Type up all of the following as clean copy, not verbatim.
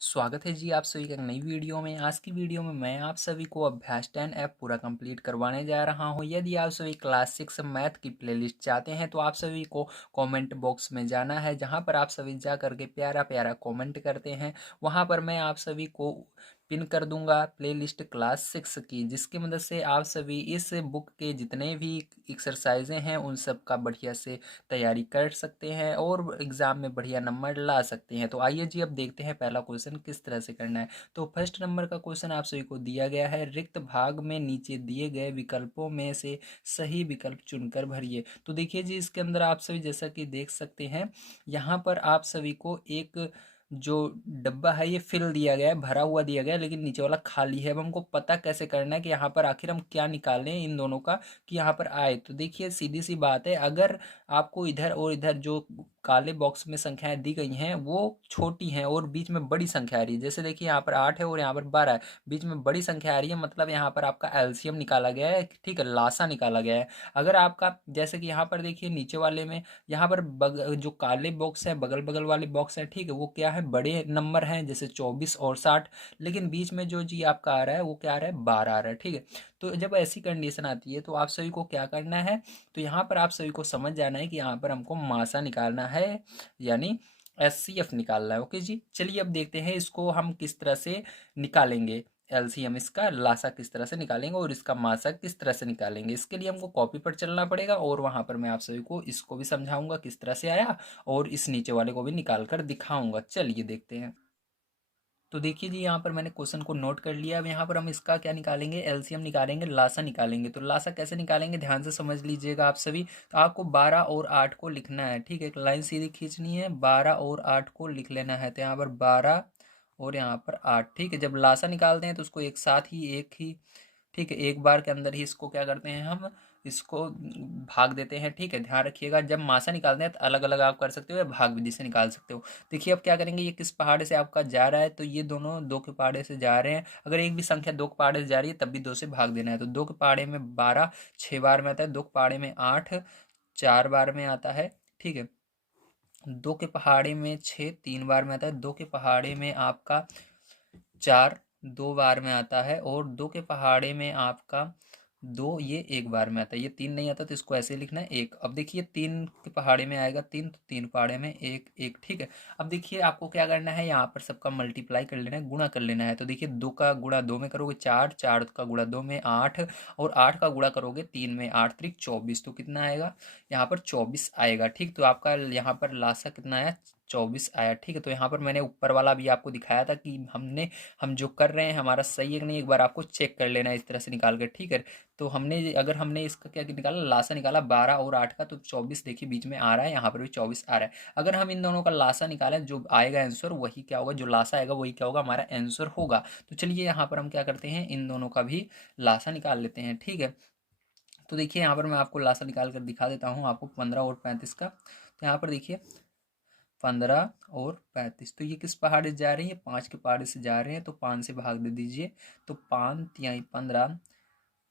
स्वागत है जी आप सभी का एक नई वीडियो में। आज की वीडियो में मैं आप सभी को अभ्यास 10 ऐप पूरा कंप्लीट करवाने जा रहा हूं। यदि आप सभी क्लास 6 मैथ की प्लेलिस्ट चाहते हैं तो आप सभी को कमेंट बॉक्स में जाना है, जहां पर आप सभी जा करके प्यारा प्यारा कमेंट करते हैं। वहां पर मैं आप सभी को पिन कर दूंगा प्लेलिस्ट क्लास 6 की, जिसकी मदद से आप सभी इस बुक के जितने भी एक्सरसाइजें हैं उन सब का बढ़िया से तैयारी कर सकते हैं और एग्ज़ाम में बढ़िया नंबर ला सकते हैं। तो आइए जी अब देखते हैं पहला क्वेश्चन किस तरह से करना है। तो फर्स्ट नंबर का क्वेश्चन आप सभी को दिया गया है, रिक्त भाग में नीचे दिए गए विकल्पों में से सही विकल्प चुनकर भरिए। तो देखिए जी, इसके अंदर आप सभी जैसा कि देख सकते हैं, यहाँ पर आप सभी को एक जो डब्बा है ये फिल दिया गया है, भरा हुआ दिया गया है, लेकिन नीचे वाला खाली है। अब हमको पता कैसे करना है कि यहाँ पर आखिर हम क्या निकालें इन दोनों का कि यहाँ पर आए। तो देखिए सीधी सी बात है, अगर आपको इधर और इधर जो काले बॉक्स में संख्याएं दी गई हैं वो छोटी हैं और बीच में बड़ी संख्या आ रही है, जैसे देखिए यहाँ पर 8 है और यहाँ पर 12 है, बीच में बड़ी संख्या आ रही है, मतलब यहाँ पर आपका एलसीएम निकाला गया है, ठीक है, लासा निकाला गया है। अगर आपका जैसे कि यहाँ पर देखिए नीचे वाले में यहाँ पर जो काले बॉक्स है, बगल बगल वाले बॉक्स है, ठीक है, वो क्या है, बड़े नंबर हैं जैसे 24 और 60, लेकिन बीच में जो जी आपका आ रहा है वो क्या आ रहा है, 12 आ रहा है, ठीक है। तो जब ऐसी कंडीशन आती है तो आप सभी को क्या करना है, तो यहाँ पर आप सभी को समझ जाना है कि यहाँ पर हमको मासा निकालना है, यानी एचसीएफ निकालना है। ओके जी, चलिए अब देखते हैं इसको हम किस तरह से निकालेंगे। एलसीएम, इसका लासा किस तरह से निकालेंगे और इसका मासा किस तरह से निकालेंगे। इसके लिए हमको कॉपी पर चलना पड़ेगा और वहां पर मैं आप सभी को इसको भी समझाऊंगा किस तरह से आया और इस नीचे वाले को भी निकाल कर दिखाऊंगा। चलिए देखते हैं। तो देखिए जी, यहाँ पर मैंने क्वेश्चन को नोट कर लिया। अब यहाँ पर हम इसका क्या निकालेंगे, एलसीएम निकालेंगे, लासा निकालेंगे। तो लासा कैसे निकालेंगे, ध्यान से समझ लीजिएगा आप सभी। तो आपको 12 और 8 को लिखना है, ठीक है, एक लाइन सीधी खींचनी है, 12 और 8 को लिख लेना है। तो यहाँ पर 12 और यहाँ पर 8, ठीक है। जब लासा निकालते हैं तो उसको एक साथ ही ठीक है, एक बार के अंदर ही इसको क्या करते हैं, हम इसको भाग देते हैं, ठीक है। ध्यान रखिएगा, जब मासा निकालते हैं तो अलग अलग आप कर सकते हो या भाग विधि से निकाल सकते हो। देखिए अब क्या करेंगे, ये किस पहाड़े से आपका जा रहा है, तो ये दोनों दो के पहाड़े से जा रहे हैं। अगर एक भी संख्या दो के पहाड़े से जा रही है तब भी दो से भाग देना है। तो दो के पहाड़े में 12 6 बार में आता है, दो के पहाड़े में 8 4 बार में आता है, ठीक है। दो के पहाड़े में 6 3 बार में आता है, दो के पहाड़े में आपका 4 2 बार में आता है और दो के पहाड़े में आपका 2 ये एक बार में आता है। ये 3 नहीं आता तो इसको ऐसे ही लिखना है 1। अब देखिए 3 के पहाड़े में आएगा 3, तो 3 पहाड़े में 1 1, ठीक है। अब देखिए आपको क्या करना है, यहाँ पर सबका मल्टीप्लाई कर लेना है, गुणा कर लेना है। तो देखिए 2 का गुणा 2 में करोगे 4, 4 का गुणा 2 में 8 और 8 का गुणा करोगे 3 में, 8 त्रिक 24, तो कितना आएगा, यहाँ पर 24 आएगा, ठीक। तो आपका यहाँ पर लासा कितना आया, 24 आया, ठीक है। तो यहाँ पर मैंने ऊपर वाला भी आपको दिखाया था कि हम जो कर रहे हैं हमारा सही है कि नहीं, एक बार आपको चेक कर लेना है इस तरह से निकाल कर, ठीक है। तो अगर हमने इसका क्या निकाला, लासा निकाला 12 और 8 का, तो 24 देखिए बीच में आ रहा है, यहाँ पर भी 24 आ रहा है। अगर हम इन दोनों का लासा निकालें, जो आएगा आंसर वही क्या होगा, जो लासा आएगा वही क्या होगा, हमारा आंसर होगा। तो चलिए यहाँ पर हम क्या करते हैं, इन दोनों का भी लासा निकाल लेते हैं, ठीक है। तो देखिए यहाँ पर मैं आपको लासा निकाल कर दिखा देता हूँ आपको, 15 और 35 का। तो यहाँ पर देखिए 15 और 35, तो ये किस पहाड़ी से जा रही है, 5 के पहाड़ी से जा रहे हैं, तो 5 से भाग दे दीजिए। तो 5 तिहाई 15,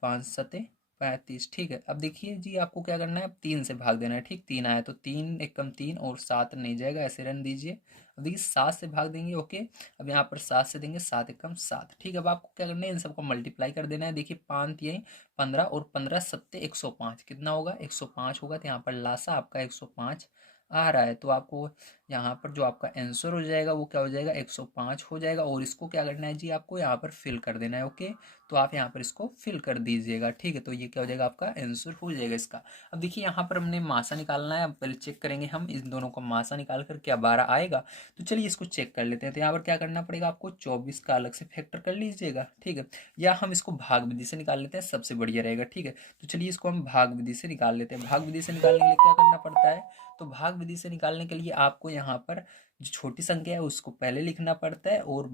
5 सते 35, ठीक है। अब देखिए जी आपको क्या करना है, अब 3 से भाग देना है, ठीक। 3 आया तो 3 एकम 3 और 7 नहीं जाएगा, ऐसे रहने दीजिए। अब देखिए 7 से भाग देंगे, ओके। अब यहाँ पर 7 से देंगे, 7 एकम 7, ठीक है। अब आपको क्या करना है, इन सबको मल्टीप्लाई कर देना है। देखिए 5 तिहाई 15 और 15 सत्ते 105, कितना होगा, 105 होगा। तो यहाँ पर लासा आपका 105 आ रहा है। तो आपको यहाँ पर जो आपका आंसर हो जाएगा वो क्या हो जाएगा, 105 हो जाएगा। और इसको क्या करना है जी, आपको यहाँ पर फिल कर देना है, ओके। तो आप यहाँ पर इसको फिल कर दीजिएगा, ठीक है। तो ये क्या हो जाएगा, आपका आंसर हो जाएगा इसका। अब देखिए यहाँ पर हमने मासा निकालना है, अब पहले चेक करेंगे हम इन दोनों का मासा निकाल कर क्या 12 आएगा। तो चलिए इसको चेक कर लेते हैं। तो यहाँ पर क्या करना पड़ेगा, आपको 24 का अलग से फैक्टर कर लीजिएगा, ठीक है। या हम इसको भाग विधि से निकाल लेते हैं, सबसे बढ़िया रहेगा, ठीक है। तो चलिए इसको हम भाग विधि से निकाल लेते हैं। भाग विधि से निकालने के लिए क्या करना पड़ता है, तो भाग विधि से निकालने के लिए आपको यहाँ पर जो छोटी संख्या है उसको पहले लिखना पड़ता है और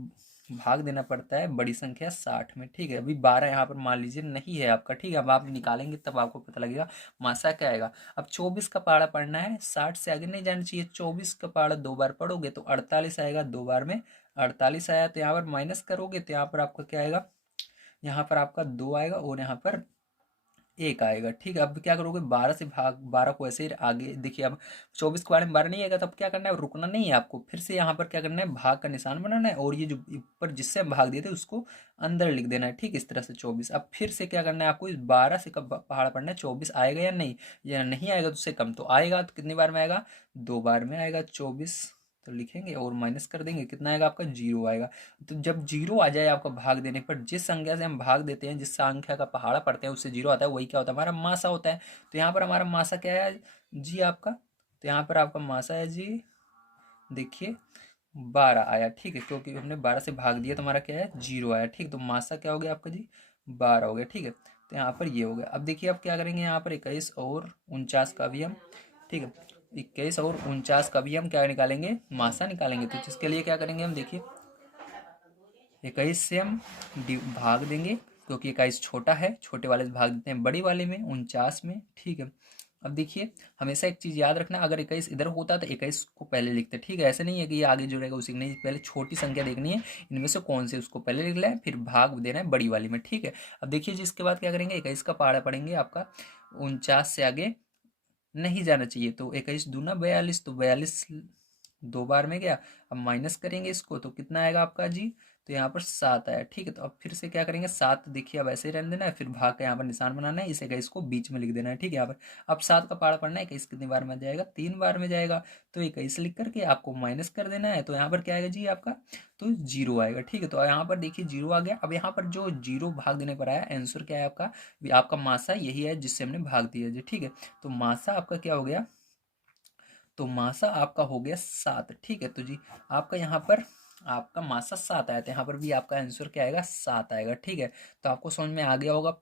भाग देना पड़ता है बड़ी संख्या 60 में, ठीक है। अभी 12 यहाँ पर मान लीजिए नहीं है आपका, ठीक है। अब आप निकालेंगे तब आपको पता लगेगा मासा क्या आएगा। अब 24 का पहाड़ा पढ़ना है, 60 से आगे नहीं जाना चाहिए। 24 का पहाड़ा 2 बार पढ़ोगे तो 48 आएगा, 2 बार में 48 आया। तो यहाँ पर माइनस करोगे तो यहाँ पर आपका क्या आएगा, यहाँ पर आपका 2 आएगा और यहाँ पर एक आएगा। ठीक है, अब क्या करोगे, 12 से भाग, 12 को ऐसे ही आगे देखिए। अब 24 के बारे में 12 नहीं आएगा, तब क्या करना है, रुकना नहीं है आपको, फिर से यहाँ पर क्या करना है, भाग का निशान बनाना है और ये जो ऊपर जिससे हम भाग दिए थे उसको अंदर लिख देना है। ठीक, इस तरह से 24। अब फिर से क्या करना है आपको, इस 12 से कब पहाड़ पढ़ना है, 24 आएगा या नहीं, या नहीं आएगा तो उससे कम, तो आएगा तो कितनी बार में आएगा, 2 बार में आएगा 24। तो लिखेंगे और माइनस कर देंगे, कितना आएगा आपका, 0 आएगा। तो जब 0 आ जाए आपका भाग देने पर, जिस संख्या से हम भाग देते हैं, जिस संख्या का पहाड़ा पढ़ते हैं उससे 0 आता है, वही क्या होता है, हमारा मासा होता है। तो यहाँ पर हमारा मासा क्या है जी आपका, तो यहाँ पर आपका मासा है जी, देखिए 12 आया। ठीक है, क्योंकि हमने 12 से भाग दिया तो हमारा क्या है, 0 आया। ठीक, तो मासा क्या हो गया आपका जी, 12 हो गया। ठीक है, तो यहाँ पर ये हो गया। अब देखिए अब क्या करेंगे, यहाँ पर 21 और 49 का भी हम, ठीक है, 21 और 49 का भी हम क्या निकालेंगे, मासा निकालेंगे। तो जिसके लिए क्या करेंगे हम, देखिए 21 से हम भाग देंगे, क्योंकि 21 छोटा है, छोटे वाले से भाग देते हैं बड़ी वाले में, 49 में। ठीक है, अब देखिए हमेशा एक चीज़ याद रखना, अगर 21 इधर होता तो 21 को पहले लिखते। ठीक है, ऐसे नहीं है कि ये आगे जुड़ेगा उसी नहीं, पहले छोटी संख्या देखनी है, इनमें से कौन से उसको पहले लिख लें, फिर भाग देना है बड़ी वाली में। ठीक है, अब देखिए जी इसके बाद क्या करेंगे, 21 का पहाड़ा पढ़ेंगे आपका, 49 से आगे नहीं जाना चाहिए, तो 21 दूना 42, तो 42 2 बार में गया। अब माइनस करेंगे इसको तो कितना आएगा आपका जी, तो यहाँ पर 7 आया। ठीक है, तो अब फिर से क्या करेंगे, 7 देखिए अब ऐसे ही रहने देना है, फिर भाग का यहाँ पर निशान बनाना है, इसे इसको बीच में लिख देना है। ठीक है, यहाँ पर अब 7 का पहाड़ा पढ़ना है, 21 कितनी बार में जाएगा, 3 बार में जाएगा। तो 21 लिख करके आपको माइनस कर देना है, तो यहाँ पर क्या आएगा जी आपका, तो 0 आएगा। ठीक है, तो यहाँ पर देखिए 0 आ गया। अब यहाँ पर जो 0 भाग देने पर आया, आंसर क्या है आपका, आपका मासा यही है जिससे हमने भाग दिया जी। ठीक है, तो मासा आपका क्या हो गया, तो मासा आपका हो गया 7। ठीक है, तो जी आपका यहाँ पर आपका मासा 7 आया था, यहाँ पर भी आपका आंसर क्या आएगा, 7 आएगा। ठीक है, तो आपको समझ में आ गया होगा,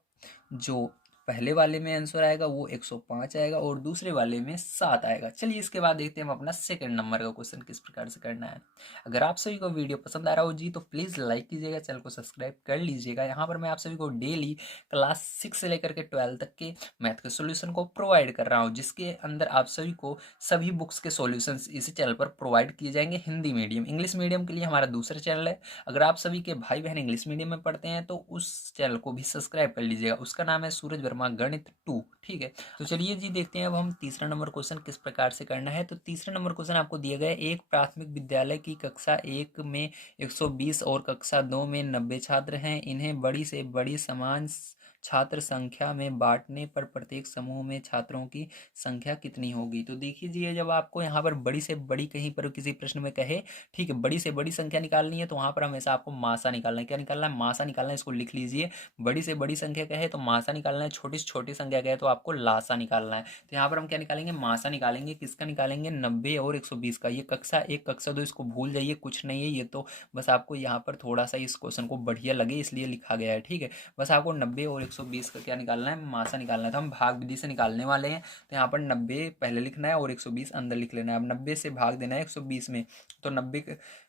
जो पहले वाले में आंसर आएगा वो 105 आएगा और दूसरे वाले में 7 आएगा। चलिए इसके बाद देखते हैं हम अपना सेकंड नंबर का क्वेश्चन किस प्रकार से करना है। अगर आप सभी को वीडियो पसंद आ रहा हो जी तो प्लीज़ लाइक कीजिएगा, चैनल को सब्सक्राइब कर लीजिएगा। यहाँ पर मैं आप सभी को डेली क्लास 6 से लेकर के 12 तक के मैथ के सॉल्यूशन को प्रोवाइड कर रहा हूँ, जिसके अंदर आप सभी को सभी बुक्स के सॉल्यूशंस इसी चैनल पर प्रोवाइड किए जाएंगे। हिंदी मीडियम, इंग्लिश मीडियम के लिए हमारा दूसरा चैनल है। अगर आप सभी के भाई बहन इंग्लिश मीडियम में पढ़ते हैं तो उस चैनल को भी सब्सक्राइब कर लीजिएगा, उसका नाम है सूरज वर्मा गणित 2। ठीक है, तो चलिए जी देखते हैं अब हम तीसरा नंबर क्वेश्चन किस प्रकार से करना है। तो तीसरा नंबर क्वेश्चन आपको दिया गया है, एक प्राथमिक विद्यालय की कक्षा 1 में 120 और कक्षा 2 में 90 छात्र हैं, इन्हें बड़ी से बड़ी समान छात्र संख्या में बांटने पर प्रत्येक समूह में छात्रों की संख्या कितनी होगी। तो देखिए जी जब आपको यहाँ पर बड़ी से बड़ी कहीं पर किसी प्रश्न में कहे, ठीक है, बड़ी से बड़ी संख्या निकालनी है तो वहाँ पर हमेशा आपको मासा निकालना है। क्या निकालना है, मासा निकालना है, इसको लिख लीजिए। बड़ी से बड़ी संख्या कहे तो मासा निकालना है, छोटी से छोटी संख्या कहे तो आपको लासा निकालना है। तो यहाँ पर हम क्या निकालेंगे, मासा निकालेंगे। किसका निकालेंगे, 90 और 120 का। ये कक्षा 1 कक्षा 2 इसको भूल जाइए, कुछ नहीं है ये तो, बस आपको यहाँ पर थोड़ा सा इस क्वेश्चन को बढ़िया लगे इसलिए लिखा गया है। ठीक है, बस आपको 90 और 120 का क्या निकालना है, मासा निकालना है। तो हम भाग विधि से निकालने वाले हैं, तो यहाँ पर 90 पहले लिखना है और 120 अंदर लिख लेना है। अब 90 से भाग देना है 120 में, तो 90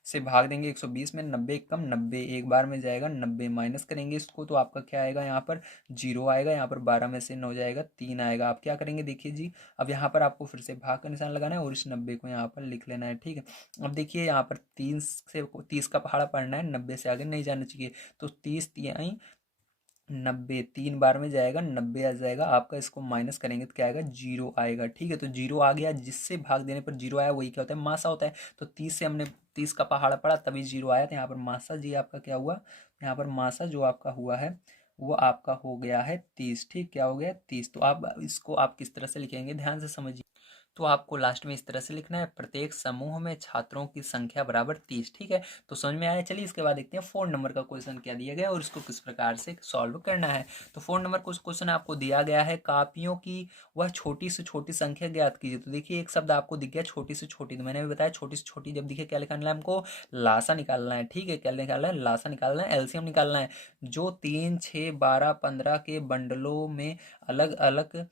से भाग देंगे 120 में, 90 कम 90 एक बार में जाएगा, 90 माइनस करेंगे इसको तो आपका क्या आएगा, यहाँ पर 0 आएगा। यहाँ पर 12 में से 9 जाएगा, 3 आएगा। आप क्या करेंगे देखिए जी, अब यहाँ पर आपको फिर से भाग का निशान लगाना है और इस 90 को यहाँ पर लिख लेना है। ठीक है, अब देखिए यहाँ पर 30 का पहाड़ा पढ़ना है, 90 से आगे नहीं जाना चाहिए। तो 30 तिहाई 90 3 बार में जाएगा, 90 आ जाएगा आपका। इसको माइनस करेंगे तो क्या आएगा, 0 आएगा। ठीक है, तो 0 आ गया, जिससे भाग देने पर 0 आया वही क्या होता है, मासा होता है। तो 30 से हमने 30 का पहाड़ा पढ़ा तभी 0 आया, तो यहाँ पर मासा जी आपका क्या हुआ, यहाँ पर मासा जो आपका हुआ है वो आपका हो गया है 30। ठीक, क्या हो गया 30। तो आप इसको आप किस तरह से लिखेंगे ध्यान से समझिए। तो आपको लास्ट में इस तरह से लिखना है, प्रत्येक समूह में छात्रों की संख्या बराबर 30। ठीक है, तो समझ में आया। चलिए इसके बाद देखते हैं 4 नंबर का क्वेश्चन क्या दिया गया है और इसको किस प्रकार से सॉल्व करना है। तो 4 नंबर क्वेश्चन आपको दिया गया है, कापियों की वह छोटी से छोटी संख्या ज्ञात कीजिए। तो देखिए एक शब्द आपको दिख गया छोटी से छोटी, तो मैंने भी बताया छोटी से छोटी जब दिखे क्या निकालना है हमको, लासा निकालना है। ठीक है, क्या निकालना है, लासा निकालना है, एलसीएम निकालना है। जो 3 6 12 15 के बंडलों में अलग अलग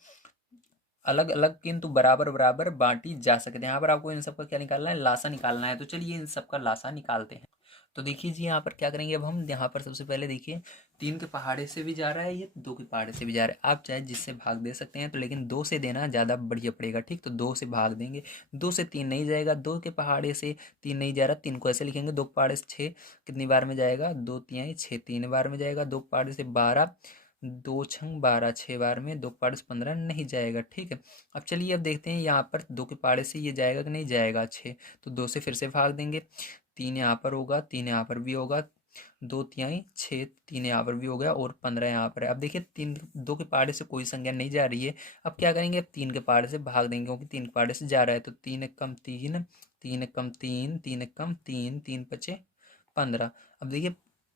अलग अलग किंतु बराबर बराबर बांटी जा सकते हैं। यहाँ पर आपको इन सबका क्या निकालना है, लासा निकालना है। तो चलिए इन सबका लासा निकालते हैं। तो देखिए जी यहाँ पर क्या करेंगे, अब हम यहाँ पर सबसे पहले देखिए 3 के पहाड़े से भी जा रहा है, ये 2 के पहाड़े से भी जा रहा है। आप चाहे जिससे भाग दे सकते हैं, तो लेकिन 2 से देना ज़्यादा बढ़िया पड़ेगा। ठीक, तो 2 से भाग देंगे, 2 से 3 नहीं जाएगा, 2 के पहाड़े से 3 नहीं जा रहा, 3 को ऐसे लिखेंगे, 2 के पहाड़े से 6 कितनी बार में जाएगा, 2 तिहाई 6 3 बार में जाएगा, 2 के पहाड़े से 12 दो छंग 12, 6 बार में 2 पाड़े से 15 नहीं जाएगा, ठीक है। अब चलिए अब देखते हैं यहाँ पर 2 के पाड़े से ये जाएगा कि नहीं जाएगा, 6। तो 2 से फिर से भाग देंगे, 3 यहाँ पर होगा, 3 यहाँ पर भी होगा, 2 तिहाई 6, 3 यहाँ पर भी हो गया और 15 यहाँ पर है। अब देखिए 3 2 के पहाड़े से कोई संख्या नहीं जा रही है। अब क्या करेंगे, अब 3 के पहाड़े से भाग देंगे क्योंकि 3 के पहाड़े से जा रहा है। तो 3 एक कम 3, 3 एक कम 3, 3 एक कम 3, 3 पचे 15। अब देखिए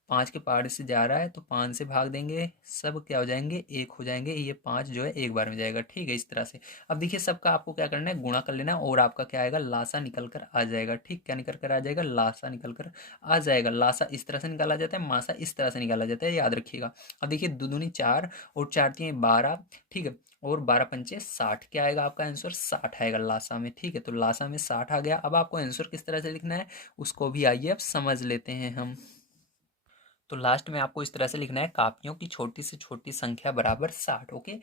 5 के पहाड़े से जा रहा है तो 5 से भाग देंगे, सब क्या हो जाएंगे, 1 हो जाएंगे। ये 5 जो है एक बार में जाएगा, ठीक है, इस तरह से। अब देखिए सबका आपको क्या करना है, गुणा कर लेना है और आपका क्या आएगा, लासा निकल कर आ जाएगा, ठीक। क्या निकल कर आ जाएगा, लासा निकल कर आ जाएगा। लासा इस तरह से निकाला जाता है, मासा इस तरह से निकाला जाता है, याद रखिएगा। अब देखिए दो दूनी 4 और 4 तिहाई 12, ठीक है, और 12 पंचे 60। क्या आएगा आपका आंसर, 60 आएगा लासा में, ठीक है। तो लासा में 60 आ गया। अब आपको आंसर किस तरह से लिखना है उसको भी आइए अब समझ लेते हैं हम। तो लास्ट में आपको इस तरह से लिखना है, कापियों की छोटी से छोटी संख्या बराबर 60। ओके।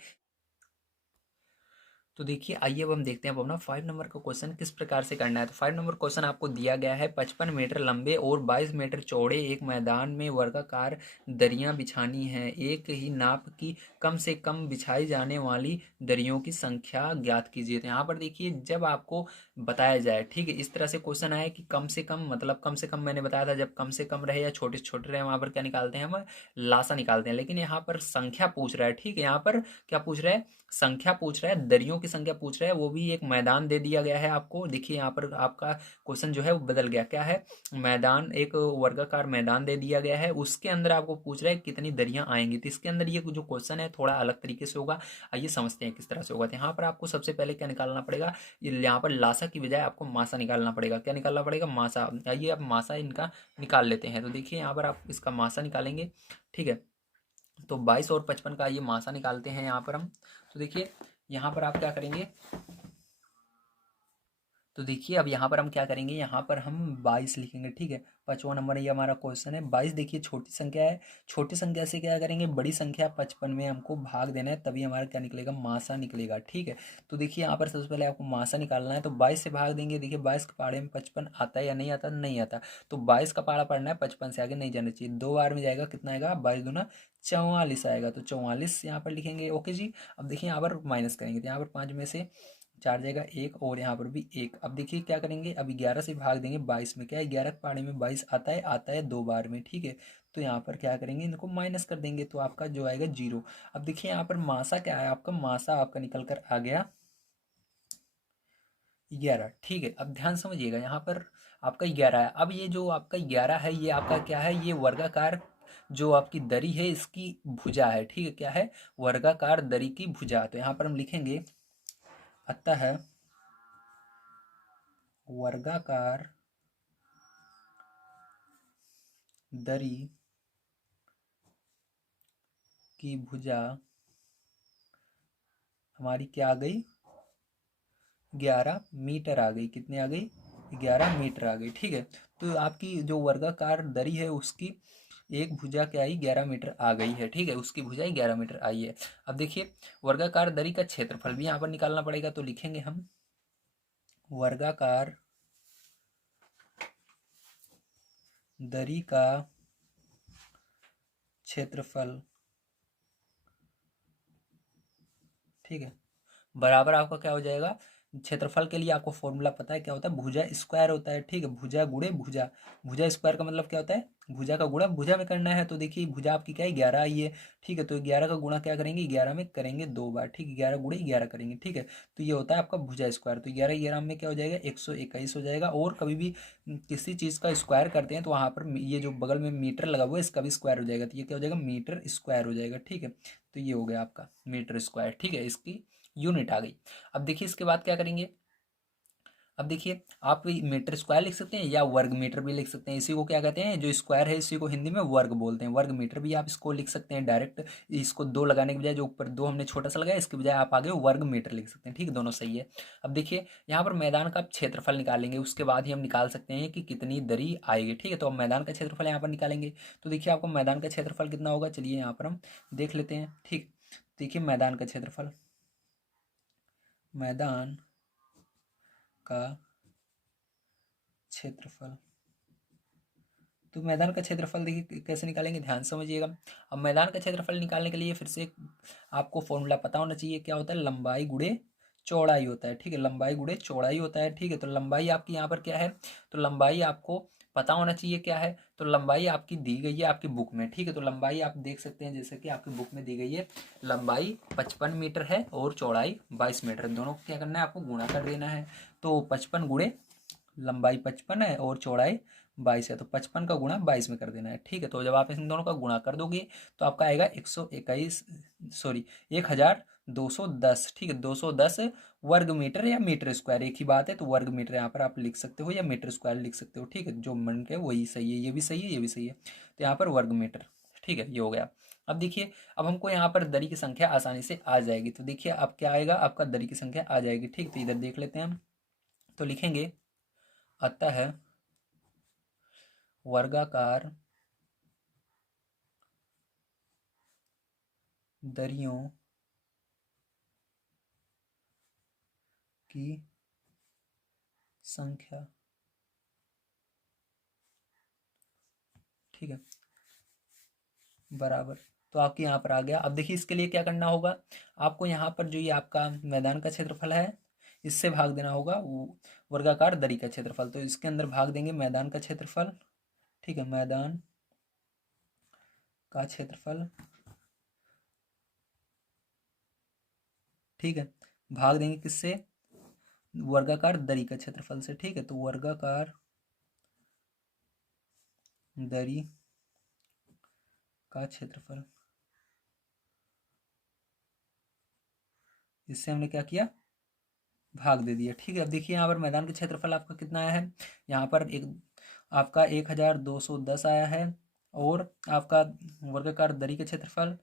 तो देखिए आइए अब हम देखते हैं अब अपना 5 नंबर का क्वेश्चन किस प्रकार से करना है। तो 5 नंबर क्वेश्चन आपको दिया गया है, 55 मीटर लंबे और 22 मीटर चौड़े एक मैदान में वर्गाकार दरियां बिछानी है। एक ही नाप की कम से कम बिछाई जाने वाली दरियों की संख्या ज्ञात कीजिए। तो यहाँ पर देखिए जब आपको बताया जाए, ठीक है, इस तरह से क्वेश्चन आए कि कम से कम मतलब कम से कम, मैंने बताया था जब कम से कम रहे या छोटे से छोटे रहे वहां पर क्या निकालते हैं हम, लासा निकालते हैं। लेकिन यहाँ पर संख्या पूछ रहा है, ठीक है, यहाँ पर क्या पूछ रहा है, संख्या पूछ रहा है, दरियों की संख्या पूछ रहा है, वो भी एक मैदान दे दिया गया है आपको। देखिए यहाँ पर आपका क्वेश्चन जो है वो बदल गया, क्या है, मैदान, एक वर्गाकार मैदान दे दिया गया है, उसके अंदर आपको पूछ रहा है कितनी दरियां आएंगी। तो इसके अंदर ये जो क्वेश्चन है थोड़ा अलग तरीके से होगा, आइए समझते हैं किस तरह से होगा। तो यहाँ पर आपको सबसे पहले क्या निकालना पड़ेगा, यहाँ पर लासा की बजाय आपको मासा निकालना पड़ेगा। क्या निकालना पड़ेगा, मासा। आइए अब मासा इनका निकाल लेते हैं। तो देखिए यहाँ पर आप इसका मासा निकालेंगे, ठीक है। तो 22 और 55 का ये मासा निकालते हैं यहाँ पर हम। तो देखिए यहाँ पर आप क्या करेंगे, तो देखिए अब यहाँ पर हम क्या करेंगे, यहाँ पर हम 22 लिखेंगे, ठीक है। 5वां नंबर ये हमारा क्वेश्चन है। 22 देखिए छोटी संख्या है, छोटी संख्या से क्या करेंगे, बड़ी संख्या 55 में हमको भाग देना है, तभी हमारा क्या निकलेगा, मासा निकलेगा, ठीक है। तो देखिए यहाँ पर सबसे पहले आपको मासा निकालना है। तो 22 से भाग देंगे, देखिए 22 के पहाड़े में 55 आता है या नहीं आता, नहीं आता। तो 22 का पहाड़ा पढ़ना है, 55 से आगे नहीं जाना चाहिए। 2 बार में जाएगा, कितना आएगा, 22 दूना 44 आएगा। तो 44 यहाँ पर लिखेंगे, ओके जी। अब देखिए यहाँ पर माइनस करेंगे, तो यहाँ पर 5 में से 4 जाएगा 1 और यहाँ पर भी 1। अब देखिए क्या करेंगे, अब 11 से भाग देंगे 22 में, क्या है, 11 के पहाड़े में 22 आता है 2 बार में, ठीक है। तो यहाँ पर क्या करेंगे, इनको माइनस कर देंगे, तो आपका जो आएगा 0। अब देखिए यहाँ पर मासा क्या है आपका, मासा आपका निकल कर आ गया 11, ठीक है। अब ध्यान समझिएगा यहाँ पर आपका 11 है। अब ये जो आपका 11 है ये आपका क्या है, ये वर्गाकार जो आपकी दरी है इसकी भुजा है, ठीक है। क्या है, वर्गाकार दरी की भुजा। तो यहाँ पर हम लिखेंगे, अतः वर्गाकार दरी की भुजा हमारी क्या आ गई, 11 मीटर आ गई। कितने आ गई, 11 मीटर आ गई, ठीक है। तो आपकी जो वर्गाकार दरी है उसकी एक भुजा क्या आई, 11 मीटर आ गई है, ठीक है, उसकी भुजाई 11 मीटर आई है। अब देखिए वर्गाकार दरी का क्षेत्रफल भी यहाँ पर निकालना पड़ेगा। तो लिखेंगे हम, वर्गाकार दरी का क्षेत्रफल, ठीक है, बराबर आपका क्या हो जाएगा, क्षेत्रफल के लिए आपको फॉर्मूला पता है क्या होता है, भुजा स्क्वायर होता है, ठीक है। भुजा गुणे भुजा, भुजा स्क्वायर का मतलब क्या होता है, भुजा का गुणा भुजा में करना है। तो देखिए भुजा आपकी क्या है, 11 आई है, ठीक है। तो 11 का गुणा क्या करेंगे, 11 में करेंगे 2 बार, ठीक है, 11 गुणे 11 करेंगे, ठीक है। तो ये होता है आपका भुजा स्क्वायर। तो 11 11 में क्या हो जाएगा, 121 हो जाएगा। और कभी भी किसी चीज़ का स्क्वायर करते हैं तो वहाँ पर ये जो बगल में मीटर लगा हुआ है इसका भी स्क्वायर हो जाएगा। तो ये क्या हो जाएगा, मीटर स्क्वायर हो जाएगा, ठीक है। तो ये हो गया आपका मीटर स्क्वायर, ठीक है, इसकी यूनिट आ गई। अब देखिए इसके बाद क्या करेंगे, अब देखिए आप मीटर स्क्वायर लिख सकते हैं या वर्ग मीटर भी लिख सकते हैं। इसी को क्या कहते हैं, जो स्क्वायर है इसी को हिंदी में वर्ग बोलते हैं। वर्ग मीटर भी आप इसको लिख सकते हैं डायरेक्ट, इसको 2 लगाने के बजाय, जो ऊपर 2 हमने छोटा सा लगाया इसके बजाय आप आगे वर्ग मीटर लिख सकते हैं, ठीक है, दोनों सही है। अब देखिए यहाँ पर मैदान का क्षेत्रफल निकालेंगे, उसके बाद ही हम निकाल सकते हैं कि कितनी दरी आएगी, ठीक है। तो अब मैदान का क्षेत्रफल यहाँ पर निकालेंगे। तो देखिए आपको मैदान का क्षेत्रफल कितना होगा, चलिए यहाँ पर हम देख लेते हैं, ठीक। देखिए मैदान का क्षेत्रफल, मैदान का क्षेत्रफल तो मैदान का क्षेत्रफल देखिए कैसे निकालेंगे, ध्यान समझिएगा। अब मैदान का क्षेत्रफल निकालने के लिए फिर से आपको फॉर्मूला पता होना चाहिए, क्या होता है, लंबाई गुणे चौड़ाई होता है, ठीक है, लंबाई गुणे चौड़ाई होता है, ठीक है। तो लंबाई आपकी यहाँ पर क्या है, तो लंबाई आपको पता होना चाहिए क्या है, तो लंबाई आपकी दी गई है आपकी बुक में, ठीक है। तो लंबाई आप देख सकते हैं जैसे कि आपकी बुक में दी गई है, लंबाई 55 मीटर है और चौड़ाई 22 मीटर है, दोनों को क्या करना है, आपको गुणा कर देना है। तो 55 गुणे लंबाई 55 है और चौड़ाई 22 है, तो 55 का गुणा 22 में कर देना है, ठीक है। तो जब आप इन दोनों का गुणा कर दोगे तो आपका आएगा 121, सॉरी 1210, ठीक है, 210 वर्ग मीटर या मीटर स्क्वायर, एक ही बात है। तो वर्ग मीटर यहाँ पर आप लिख सकते हो या मीटर स्क्वायर लिख सकते हो, ठीक है, जो मन के वही सही है, ये भी सही है, ये भी सही है। तो यहाँ पर वर्ग मीटर, ठीक है, ये हो गया। अब देखिए, अब हमको यहाँ पर दरी की संख्या आसानी से आ जाएगी। तो देखिए अब क्या आएगा, आपका दरी की संख्या आ जाएगी, ठीक। तो इधर देख लेते हैं हम, तो लिखेंगे अतः वर्गाकार दरियों की संख्या, ठीक है, बराबर। तो आपके यहाँ पर आ गया। अब देखिए इसके लिए क्या करना होगा, आपको यहाँ पर जो ये आपका मैदान का क्षेत्रफल है इससे भाग देना होगा वर्गाकार दरी का क्षेत्रफल। तो इसके अंदर भाग देंगे मैदान का क्षेत्रफल, ठीक है, मैदान का क्षेत्रफल, ठीक है, भाग देंगे किससे, वर्गाकार दरी का क्षेत्रफल से, ठीक है। तो वर्गाकार दरी का क्षेत्रफल, इससे हमने क्या किया, भाग दे दिया, ठीक है। अब देखिए यहाँ पर मैदान का क्षेत्रफल आपका कितना आया है, यहाँ पर एक आपका 1210 आया है, और आपका वर्गाकार दरी का क्षेत्रफल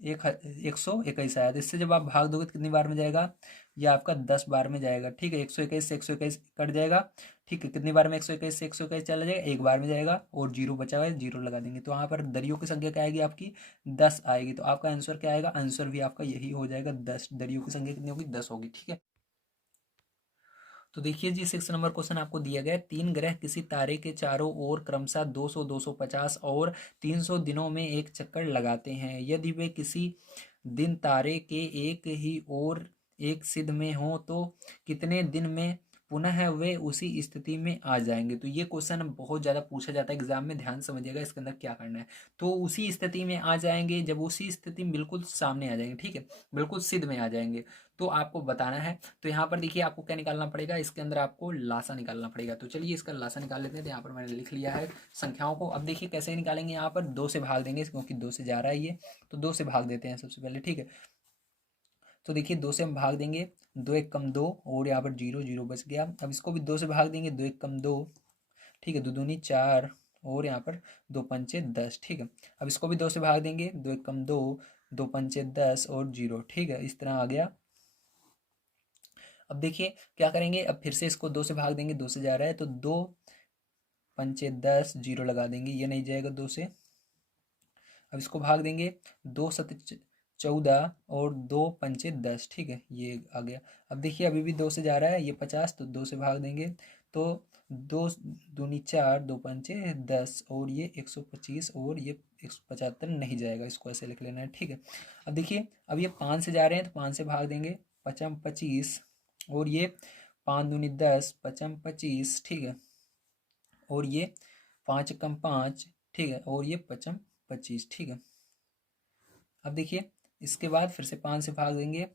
121 आया। तो इससे जब आप भाग दोगे तो कितनी बार में जाएगा, ये आपका 10 बार में जाएगा, ठीक है। 121 से 121 कट जाएगा, ठीक है, कितनी बार में 121 से 121 चला जाएगा, एक बार में जाएगा, और जीरो बचा हुआ है, जीरो लगा देंगे। तो यहाँ पर दरियों की संख्या क्या आएगी आपकी, 10 आएगी। तो आपका आंसर क्या आएगा, आंसर भी आपका यही हो जाएगा, 10। दरियों की संख्या कितनी होगी, 10 होगी, ठीक है। तो देखिए जी 6 नंबर क्वेश्चन आपको दिया गया है, 3 ग्रह किसी तारे के चारों ओर क्रमशः 200, 250 और 300 दिनों में एक चक्कर लगाते हैं। यदि वे किसी दिन तारे के एक ही ओर एक सिध में हो तो कितने दिन में पुनः वे उसी स्थिति में आ जाएंगे। तो ये क्वेश्चन बहुत ज़्यादा पूछा जाता है एग्जाम में, ध्यान समझिएगा इसके अंदर क्या करना है। तो उसी स्थिति में आ जाएंगे, जब उसी स्थिति में बिल्कुल सामने आ जाएंगे, ठीक है, बिल्कुल सिद्ध में आ जाएंगे, तो आपको बताना है। तो यहाँ पर देखिए आपको क्या निकालना पड़ेगा, इसके अंदर आपको लासा निकालना पड़ेगा। तो चलिए इसका लासा निकाल लेते हैं। तो यहाँ पर मैंने लिख लिया है संख्याओं को। अब देखिए कैसे निकालेंगे, यहाँ पर 2 से भाग देंगे क्योंकि 2 से जा रहा है ये, तो 2 से भाग देते हैं सबसे पहले, ठीक है। तो देखिए 2 से हम भाग देंगे, 2 एक कम 2, और यहाँ पर जीरो जीरो बच गया। अब इसको भी 2 से भाग देंगे, 2 एक कम 2, ठीक है, दो दूनी 4, और यहाँ पर 2 पंचे 10, ठीक है। अब इसको भी 2 से भाग देंगे, 2 एक कम 2, 2 पंचे 10 और जीरो, ठीक है, इस तरह आ गया। अब देखिए क्या करेंगे, अब फिर से इसको 2 से भाग देंगे, 2 से जा रहा है, तो 2 पंचे 10, जीरो लगा देंगे, ये नहीं जाएगा 2 से। अब इसको भाग देंगे, 2 सत 14 और 2 पंचे 10, ठीक है, ये आ गया। अब देखिए अभी भी 2 से जा रहा है, ये 50, तो 2 से भाग देंगे, तो 2 दूनी 4, 2 पंचे 10, और ये 125, और ये 175 नहीं जाएगा, इसको ऐसे लिख लेना है, ठीक है। अब देखिए अब ये 5 से जा रहे हैं, तो 5 से भाग देंगे, 5 25, और ये 5 दूनी 10, 5 25, ठीक है, और ये 5 कम 5, ठीक है, और ये 5 25, ठीक है। अब देखिए इसके बाद फिर से 5 से भाग देंगे,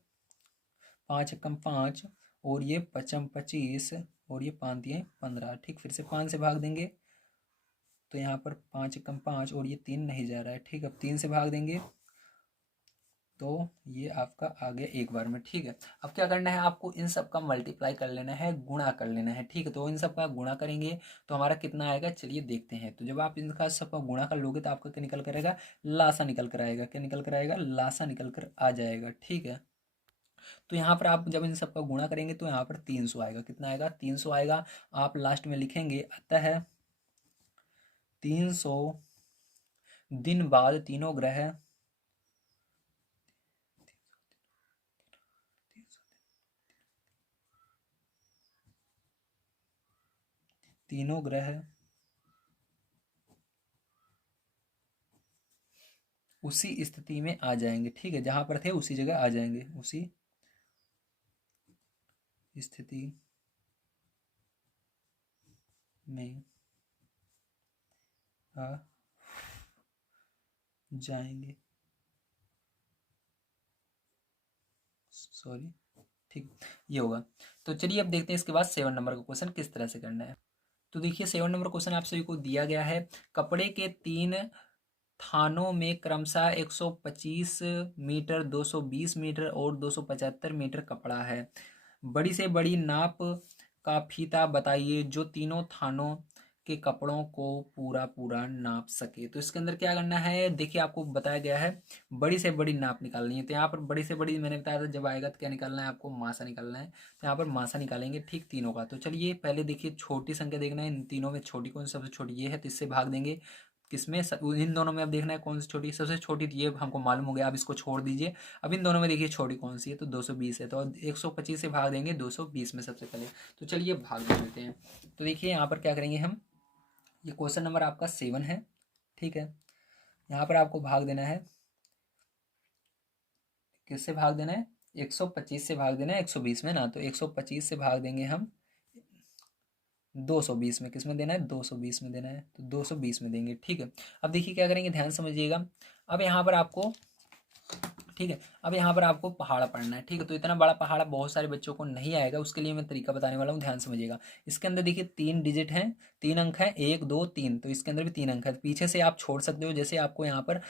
5 कम 5, और ये 5 25, और ये 5 दिए 15, ठीक, फिर से 5 से भाग देंगे, तो यहाँ पर 5 कम 5, और ये 3 नहीं जा रहा है, ठीक, अब 3 से भाग देंगे, तो ये आपका आ गया एक बार में, ठीक है। अब क्या करना है, आपको इन सब का मल्टीप्लाई कर लेना है, गुणा कर लेना है, ठीक है। तो इन सब का गुणा करेंगे तो हमारा कितना आएगा, चलिए देखते हैं। तो जब आप इनका सबका गुणा कर लोगे तो आपका क्या निकल कर आएगा, लासा निकल कर आएगा, क्या निकल कर आएगा, लासा निकल कर आ जाएगा, ठीक है। तो यहाँ पर आप जब इन सबका गुणा करेंगे तो यहाँ पर 300 आएगा, कितना आएगा, 300 आएगा। आप लास्ट में लिखेंगे अतः 300 दिन बाद तीनों ग्रह, तीनों ग्रह उसी स्थिति में आ जाएंगे। ठीक है, जहां पर थे उसी जगह आ जाएंगे, उसी स्थिति में आ जाएंगे। सॉरी, ठीक, ये होगा। तो चलिए अब देखते हैं इसके बाद 7 नंबर का क्वेश्चन किस तरह से करना है। तो देखिए 7 नंबर क्वेश्चन आप सभी को दिया गया है। कपड़े के 3 थानों में क्रमशः 125 मीटर, 220 मीटर और 275 मीटर कपड़ा है। बड़ी से बड़ी नाप का फीता बताइए जो तीनों थानों के कपड़ों को पूरा पूरा नाप सके। तो इसके अंदर क्या करना है, देखिए आपको बताया गया है बड़ी से बड़ी नाप निकालनी है। तो यहाँ पर बड़ी से बड़ी मैंने बताया था, जब आएगा तो क्या निकालना है, आपको मासा निकालना है। तो यहाँ पर मासा निकालेंगे ठीक तीनों का। तो चलिए पहले देखिए छोटी संख्या देखना है, इन तीनों में छोटी कौन सी सबसे छोटी ये है, तो इससे भाग देंगे किसमें, इन दोनों में अब देखना है कौन सी छोटी, सबसे छोटी तो ये हमको मालूम हो गया, अब इसको छोड़ दीजिए। अब इन दोनों में देखिए छोटी कौन सी है, तो 220 है, तो 125 से भाग देंगे 220 में सबसे पहले। तो चलिए भाग दे देते हैं। तो देखिए यहाँ पर क्या करेंगे हम, ये क्वेश्चन नंबर आपका 7 है। ठीक है, यहाँ पर आपको भाग देना है, किससे भाग देना है, 125 से भाग देना है 120 में ना। तो 125 से भाग देंगे हम 220 में, किस में देना है, 220 में देना है, तो 220 में देंगे। ठीक है, अब देखिए क्या करेंगे, ध्यान समझिएगा। अब यहाँ पर आपको, ठीक है, अब यहाँ पर आपको पहाड़ पढ़ना है। ठीक है, तो इतना बड़ा पहाड़ बहुत सारे बच्चों को नहीं आएगा, उसके लिए मैं तरीका बताने वाला हूँ, ध्यान समझिएगा। इसके अंदर देखिए 3 डिजिट हैं, 3 अंक हैं, 1 2 3, तो इसके अंदर भी 3 अंक है। पीछे से आप छोड़ सकते हो, जैसे आपको यहाँ पर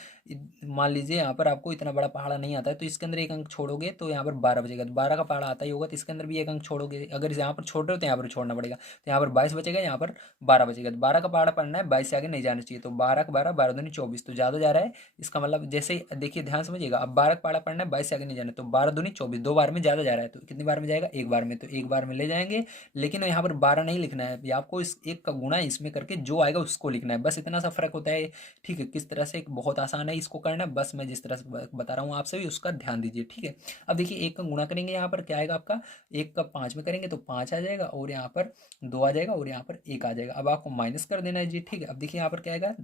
मान लीजिए यहाँ पर आपको इतना बड़ा पहाड़ा नहीं आता है, तो इसके अंदर 1 अंक छोड़ोगे तो यहाँ पर 12 बचेगा। तो 12 का पहाड़ा आता ही होगा, तो इसके अंदर भी 1 अंक छोड़ोगे। अगर यहाँ पर छोड़ रहे हो तो यहाँ पर छोड़ना पड़ेगा, तो यहाँ पर 22 बचेगा, यहाँ पर 12 बचेगा। तो 12 का पहाड़ा पढ़ना है, 22 से आगे नहीं जाना चाहिए। तो 12 का 12, 12 दूनी 24, तो ज़्यादा जा रहा है। इसका मतलब जैसे देखिए ध्यान समझिएगा, अब 12 का पहाड़ा पढ़ना है, 22 से आगे नहीं जाना, तो 12 दूनी 24, 2 बार में ज़्यादा जा रहा है। तो कितनी बार में जाएगा, 1 बार में, तो 1 बार में ले जाएंगे। लेकिन यहाँ पर 12 नहीं लिखना है, ये आपको इस 1 का गुणा इसमें करके जो आएगा उसको लिखना है, बस इतना सा फर्क होता है। ठीक है, किस तरह से, बहुत आसान है इसको करना, बस मैं जिस तरह से बता रहा हूँ आप सभी उसका ध्यान दीजिए। ठीक है, अब देखिए 1 का गुणा करेंगे, यहाँ पर क्या आएगा आपका, 1 का 5 में करेंगे तो 5 आ जाएगा, और यहाँ पर 2 आ जाएगा, और यहाँ पर 1 आ जाएगा। अब आपको माइनस कर देना है जी। ठीक है, अब देखिए यहाँ पर क्या आएगा,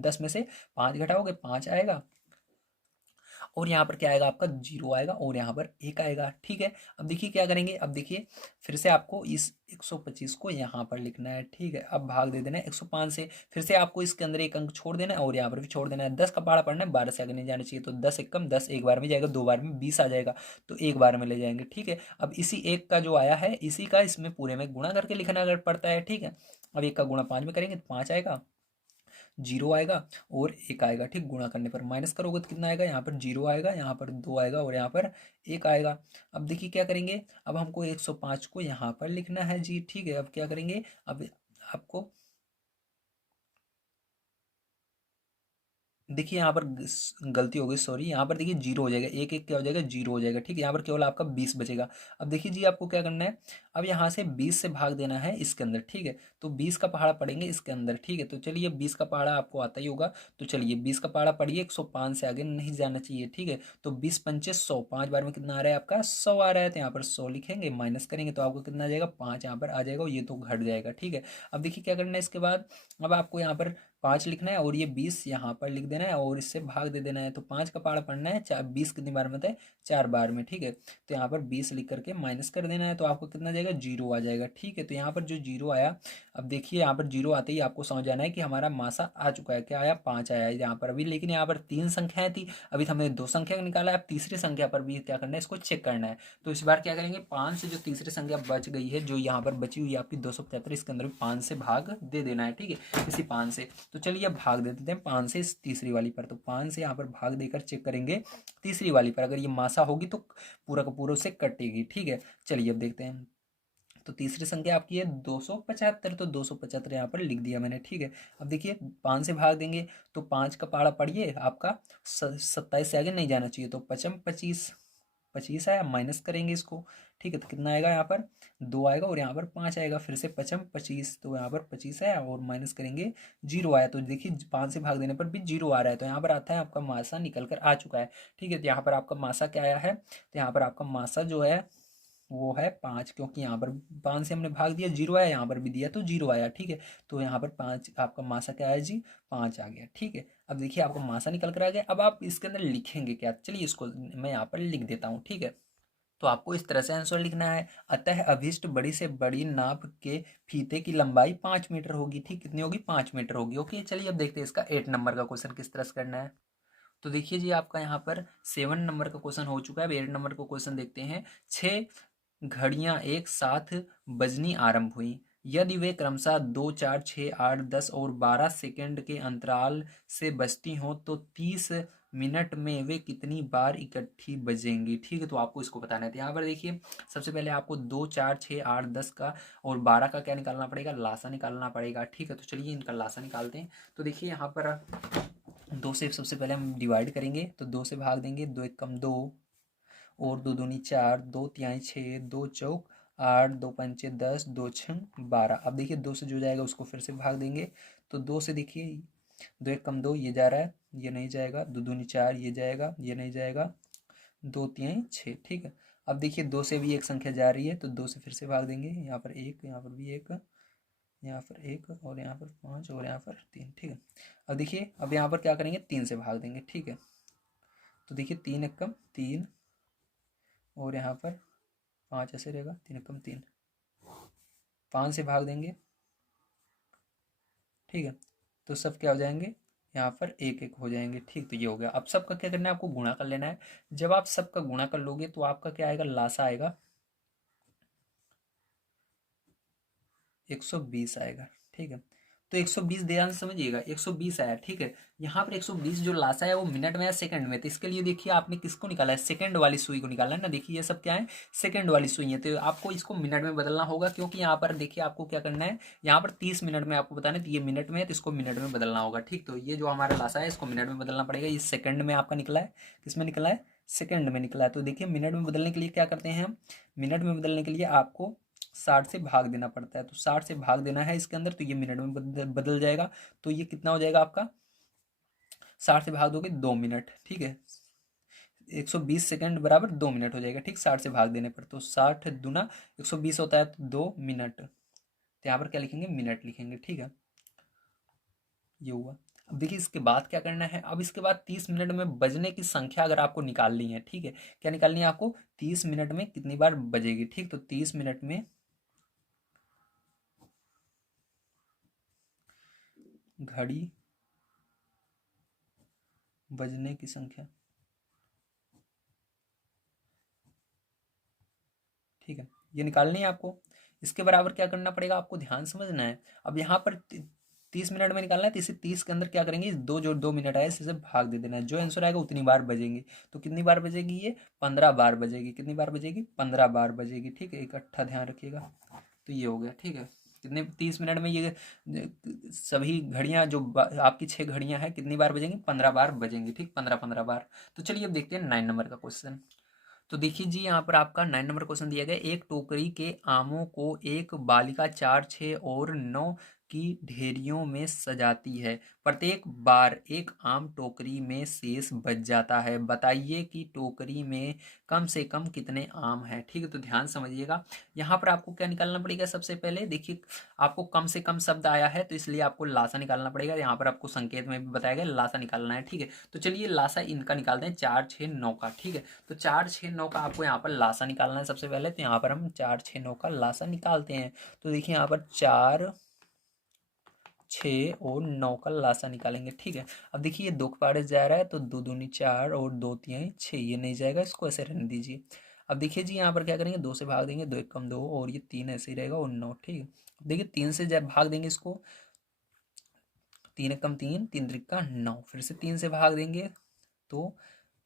10 में से 5 घटाओगे 5 आएगा, और यहाँ पर क्या आएगा आपका 0 आएगा, और यहाँ पर 1 आएगा। ठीक है, अब देखिए क्या करेंगे, अब देखिए फिर से आपको इस 125 को यहाँ पर लिखना है। ठीक है, अब भाग दे देना है 105 से, फिर से आपको इसके अंदर 1 अंक छोड़ देना है, और यहाँ पर भी छोड़ देना है। 10 का पहाड़ा पढ़ना है, 12 से आगे नहीं जाना चाहिए। तो 10 एकम 10, 1 बार में जाएगा, 2 बार में 20 आ जाएगा, तो 1 बार में ले जाएंगे। ठीक है, अब इसी 1 का जो आया है इसी का इसमें पूरे में गुणा करके लिखना अगर पड़ता है। ठीक है, अब 1 का गुणा 5 में करेंगे तो 5 आएगा, 0 आएगा, और 1 आएगा। ठीक, गुणा करने पर माइनस करोगे तो कितना आएगा, यहाँ पर 0 आएगा, यहाँ पर 2 आएगा, और यहाँ पर 1 आएगा। अब देखिए क्या करेंगे, अब हमको 105 को यहाँ पर लिखना है जी। ठीक है, अब क्या करेंगे, अब आपको देखिए यहाँ पर गलती हो गई, सॉरी, यहाँ पर देखिए 0 हो जाएगा, 1 1 क्या हो जाएगा, 0 हो जाएगा। ठीक है, यहाँ पर केवल आपका 20 बचेगा। अब देखिए जी आपको क्या करना है, अब यहाँ से 20 से भाग देना है इसके अंदर। ठीक है, तो 20 का पहाड़ा पढ़ेंगे इसके अंदर। ठीक है, तो चलिए 20 का पहाड़ा आपको आता ही होगा, तो चलिए 20 का पहाड़ा पढ़िए, 105 से आगे नहीं जाना चाहिए। ठीक है, तो 20 पंचे 100, 5 बार में कितना आ रहा है आपका, 100 आ रहा है, तो यहाँ पर 100 लिखेंगे, माइनस करेंगे तो आपको कितना आ जाएगा, 5 यहाँ पर आ जाएगा, और ये तो घट जाएगा। ठीक है, अब देखिए क्या करना है इसके बाद, अब आपको यहाँ पर 5 लिखना है, और ये 20 यहाँ पर लिख देना है, और इससे भाग दे देना है। तो 5 का पहाड़ा पढ़ना है, 20 कितनी बार में होता है, 4 बार में। ठीक है, तो यहाँ पर 20 लिख करके माइनस कर देना है, तो आपको कितना जाएगा, 0 आ जाएगा। ठीक है, तो यहाँ पर जो 0 आया, अब देखिए यहाँ पर 0 आते ही आपको समझ आना है कि हमारा मासा आ चुका है। क्या आया, 5 आया है यहाँ पर अभी, लेकिन यहाँ पर 3 संख्याएं थी, अभी हमने 2 संख्या निकाला है। अब तीसरी संख्या पर भी क्या करना है, इसको चेक करना है। तो इस बार क्या करेंगे, 5 से जो तीसरी संख्या बच गई है, जो यहाँ पर बची हुई है आपकी 275, इसके अंदर भी 5 से भाग दे देना है। ठीक है, इसी 5 से, तो चलिए अब भाग दे देते हैं 5 से इस तीसरी वाली पर। तो 5 से यहाँ पर भाग देकर चेक करेंगे तीसरी वाली पर, अगर ये मासा होगी तो पूरा का पूरा उससे कटेगी। ठीक है, चलिए अब देखते हैं। तो तीसरी संख्या आपकी है 275, तो 275 यहाँ पर लिख दिया मैंने। ठीक है, अब देखिए 5 से भाग देंगे, तो 5 का पहाड़ा पढ़िए आपका 27 से आगे नहीं जाना चाहिए, तो 55 25, 25 आया, माइनस करेंगे इसको। ठीक है, तो कितना आएगा, यहाँ पर 2 आएगा, और यहाँ पर 5 आएगा, फिर से 55 25, तो यहाँ पर 25 आया, और माइनस करेंगे 0 आया। तो देखिए 5 से भाग देने पर भी 0 आ रहा है, तो यहाँ पर आता है आपका मासा निकल कर आ चुका है। ठीक है, तो यहाँ पर आपका मासा क्या आया है, तो यहाँ पर आपका मासा जो है वो है 5, क्योंकि यहाँ पर 5 से हमने भाग दिया, 0 आया, यहाँ पर भी दिया तो 0 आया। ठीक है, तो यहाँ पर 5 आपका मासा क्या आया जी, 5 आ गया। ठीक है, अब देखिए आपका मासा निकल कर आ गया। अब आप इसके अंदर लिखेंगे क्या, चलिए इसको मैं यहाँ पर लिख देता हूँ। ठीक है, तो आपको इस तरह से आंसर लिखना है। अतः अभिष्ट बड़ी से बड़ी नाप के फीते की लंबाई 5 मीटर होगी। ठीक, कितनी होगी, 5 मीटर होगी। ओके, चलिए अब देखते हैं इसका 8 नंबर का क्वेश्चन किस तरह से करना है। तो देखिए जी, आपका यहाँ पर 7 नंबर का क्वेश्चन हो चुका है। अब 8 नंबर का क्वेश्चन देखते हैं। 6 घड़ियां एक साथ बजनी आरंभ हुई। यदि वे क्रमशः 2, 4, 6, 8, 10 और 12 सेकंड के अंतराल से बजती हों तो 30 मिनट में वे कितनी बार इकट्ठी बजेंगी। ठीक है, तो आपको इसको बताना है। तो यहाँ पर देखिए, सबसे पहले आपको 2, 4, 6, 8, 10 का और 12 का क्या निकालना पड़ेगा, लासा निकालना पड़ेगा। ठीक है, तो चलिए इनका लासा निकालते हैं। तो देखिए यहाँ पर 2 से सबसे पहले हम डिवाइड करेंगे, तो 2 से भाग देंगे, 2 एक कम 2 और 2 दूनी 4, 2 तिहाई 6, 2 चौक 8, 2 पंचे 10, 2 छंग 12। अब देखिए 2 से जो जाएगा उसको फिर से भाग देंगे, तो 2 से देखिए 2 एक कम 2, ये जा रहा है, ये नहीं जाएगा। 2 दूनी 4, ये जाएगा, ये नहीं जाएगा। 2 तिहाई 6। ठीक है, अब देखिए 2 से भी एक संख्या जा रही है, तो 2 से फिर से भाग देंगे। यहाँ पर 1, यहाँ पर भी 1, यहाँ पर 1 और यहाँ पर 5 और यहाँ पर 3। ठीक है, अब देखिए अब यहाँ पर क्या करेंगे, 3 से भाग देंगे। ठीक है, तो देखिए 3 एक कम 3 और यहाँ पर 5 ऐसे रहेगा, 3 एक कम 3, 5 से भाग देंगे। ठीक है, तो सब क्या हो जाएंगे, यहाँ पर एक एक हो जाएंगे। ठीक, तो ये हो गया। अब सबका क्या करना है, आपको गुणा कर लेना है। जब आप सबका गुणा कर लोगे तो आपका क्या आएगा, लासा आएगा 120 आएगा। ठीक है, तो 120 ध्यान से समझिएगा, 120 आया। ठीक है, यहाँ पर 120 जो लासा है वो मिनट में या सेकंड में, तो इसके लिए देखिए आपने किसको निकाला है, सेकंड वाली सुई को निकाला है ना। देखिए ये सब क्या है, सेकंड वाली सुई है, तो आपको इसको मिनट में बदलना होगा, क्योंकि यहाँ पर देखिए आपको क्या करना है, यहाँ पर 30 मिनट में आपको बताना है, तो ये मिनट में है तो इसको मिनट में बदलना होगा। ठीक, तो ये जो हमारा लासा है इसको मिनट में बदलना पड़ेगा। ये सेकंड में आपका निकला है, किस में निकला है, सेकंड में निकला है। तो देखिए मिनट में बदलने के लिए क्या करते हैं हम, मिनट में बदलने के लिए आपको 60 से भाग देना पड़ता है। तो 60 से भाग देना है इसके अंदर, तो ये मिनट में बदल जाएगा। तो ये कितना हो जाएगा आपका, 60 से भाग दोगे 2 मिनट। ठीक है, 120 सेकंड बराबर 2 मिनट हो जाएगा। ठीक, 60 से भाग देने पर, तो 60 दूना 120 होता है, तो 2 मिनट, तो यहाँ पर क्या लिखेंगे, मिनट लिखेंगे। ठीक है, ये हुआ। अब देखिए इसके बाद क्या करना है, अब इसके बाद 30 मिनट में बजने की संख्या अगर आपको निकालनी है। ठीक है, क्या निकालनी है आपको, 30 मिनट में कितनी बार बजेगी। ठीक, तो 30 मिनट में घड़ी बजने की संख्या। ठीक है, ये निकालनी है आपको। इसके बराबर क्या करना पड़ेगा, आपको ध्यान समझना है। अब यहाँ पर 30 मिनट में निकालना है, तो इसे 30 के अंदर क्या करेंगे, दो जो 2 मिनट आए इसे भाग दे देना है, जो आंसर आएगा उतनी बार बजेंगी। तो कितनी बार बजेगी ये, 15 बार बजेगी। कितनी बार बजेगी, 15 बार बजेगी। ठीक है, इकट्ठा ध्यान रखिएगा। तो ये हो गया। ठीक है, कितने 30 मिनट में ये सभी घड़ियां जो आपकी 6 घड़ियां हैं कितनी बार बजेंगी, 15 बार बजेंगी। ठीक, 15 बार। तो चलिए अब देखते हैं 9 नंबर का क्वेश्चन। तो देखिए जी, यहाँ पर आपका 9 नंबर क्वेश्चन दिया गया। एक टोकरी के आमों को एक बालिका 4, 6 और 9 की ढेरियों में सजाती है। प्रत्येक बार एक आम टोकरी में शेष बच जाता है। बताइए कि टोकरी में कम से कम कितने आम हैं। ठीक है, तो ध्यान समझिएगा। यहाँ पर आपको क्या निकालना पड़ेगा, सबसे पहले देखिए आपको कम से कम शब्द आया है, तो इसलिए आपको लासा निकालना पड़ेगा। यहाँ पर आपको संकेत में भी बताया गया लासा निकालना है। ठीक है, तो चलिए लासा इनका निकालते हैं, 4, 6, 9 का। ठीक है, तो 4, 6, 9 का आपको यहाँ पर लासा निकालना है सबसे पहले। तो यहाँ पर हम 4, 6, 9 का लासा निकालते हैं। तो देखिए यहाँ पर 4, 6 और 9 का लासा निकालेंगे। ठीक है, अब देखिए ये 2 के पारे जा रहा है, तो 2 दूनी 4 और 2 तिहाई 6, ये नहीं जाएगा, इसको ऐसे रहने दीजिए। अब देखिए जी, यहाँ पर क्या करेंगे, 2 से भाग देंगे, 2 एक कम 2 और ये 3 ऐसे ही रहेगा और 9। ठीक है, देखिए 3 से जब भाग देंगे इसको, 3 एक कम 3, 3 त्रिका 9, फिर से 3 से भाग देंगे तो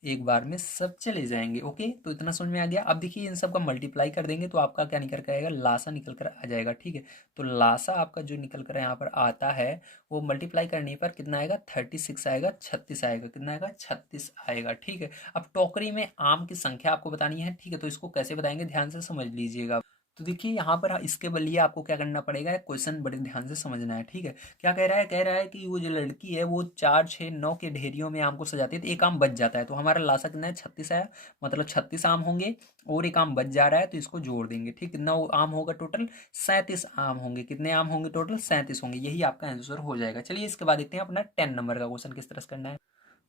एक बार में सब चले जाएंगे। ओके, तो इतना समझ में आ गया। अब देखिए इन सब का मल्टीप्लाई कर देंगे तो आपका क्या निकल कर आएगा, लासा निकल कर आ जाएगा। ठीक है, तो लासा आपका जो निकल कर यहाँ पर आता है वो मल्टीप्लाई करने पर कितना आएगा, 36 आएगा, 36 आएगा। कितना आएगा, 36 आएगा। ठीक है, अब टोकरी में आम की संख्या आपको बतानी है। ठीक है, तो इसको कैसे बताएंगे, ध्यान से समझ लीजिएगा। तो देखिए यहाँ पर इसके लिए आपको क्या करना पड़ेगा, क्वेश्चन बड़े ध्यान से समझना है, ठीक है। क्या कह रहा है कि वो जो लड़की है वो 4, 6, 9 के ढेरियों में आम को सजाती है तो एक आम बच जाता है, तो हमारा लासा कितना है 36 आया, मतलब 36 आम होंगे और एक आम बच जा रहा है तो इसको जोड़ देंगे, ठीक। 9 आम होगा टोटल, 37 आम होंगे। कितने आम होंगे टोटल? 37 होंगे। यही आपका आंसर हो जाएगा। चलिए इसके बाद देखते हैं अपना 10 नंबर का क्वेश्चन किस तरह से करना है।